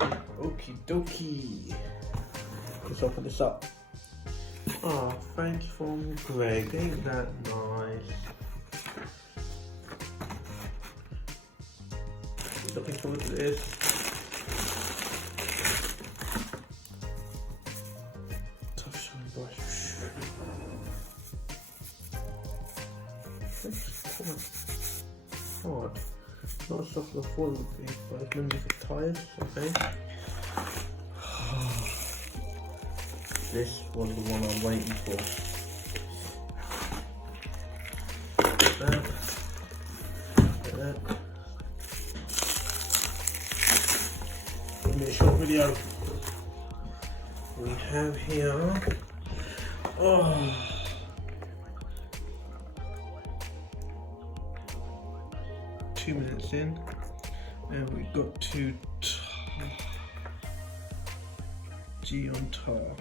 Okie dokie. Let's open this up. Oh, thank you from Greg. Ain't that nice? Looking forward to this. Tough shine brush. It's quite hard. Not as soft as I thought it would be, but it's mainly for tires, okay. This was the one I'm waiting for. That. Give me a short video. We have here. 2 minutes in, and we got to G on Tyre.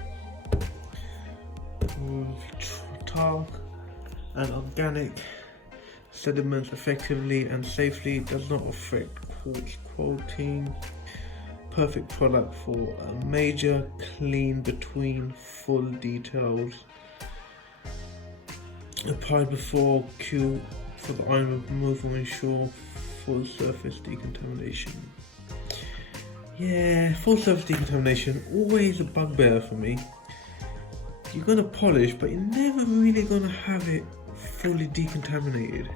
Tar and organic sediments effectively and safely, does not affect quartz quality. Perfect product for a major clean between full details. Applied before Q for the iron removal, ensure full surface decontamination. Yeah, full surface decontamination, always a bugbear for me. You're gonna polish, but you're never really gonna have it fully decontaminated.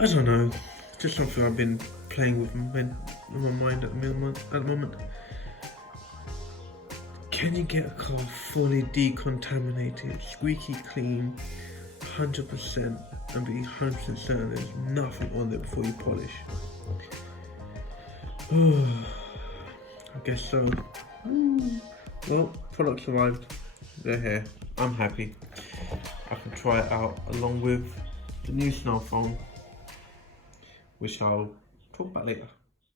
I don't know, just something I've been playing with in my mind at the moment. Can you get a car fully decontaminated, squeaky clean, 100%, and be 100% certain there's nothing on there before you polish? I guess so. Well, product arrived. They're here. I'm happy. I can try it out along with the new snow phone, which I'll talk about later.